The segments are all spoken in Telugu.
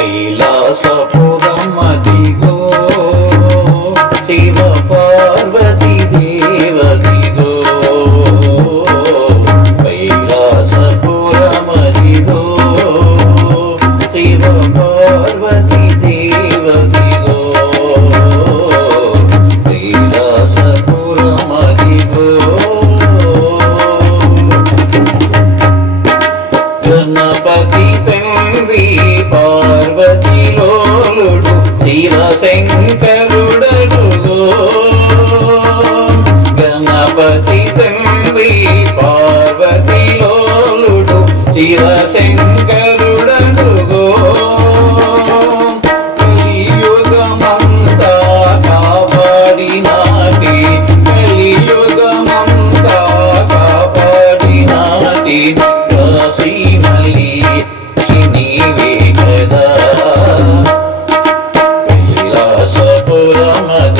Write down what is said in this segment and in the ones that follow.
కైలాసపు గణపతి తండ్రి పార్వతి లోలుడు శివ శంకరుడరుగో కలియుగమంతా కాపాడినాటి కలియుగమంతా కాపాడినాటి కాశీమలి నీవే కదా. కైలాసపురమదిగో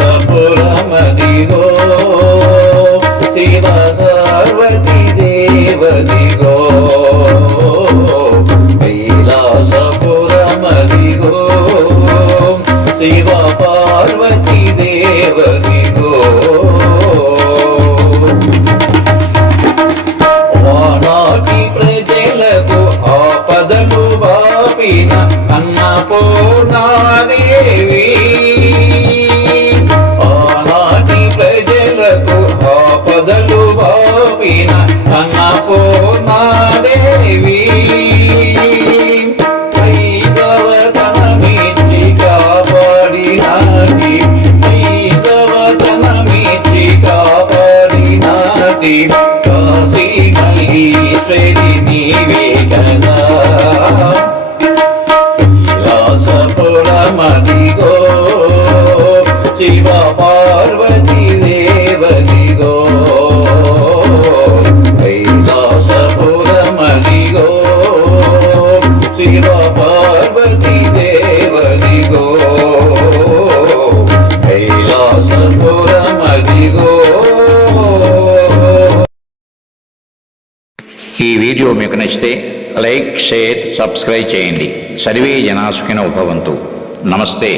కైలాసపురమదిగో శివ పార్వతి దేవదిగో కైలాసపురమదిగో శివ పార్వతి దేవదిగో ఆనాటి ప్రజలకు ఆపదలు బాపిన అన్నపూర్ణాదేవి ఈ వీడియో మీకు నచ్చితే లైక్ షేర్ సబ్స్క్రైబ్ చేయండి. సర్వే జనా సుఖినో భవంతు. నమస్తే.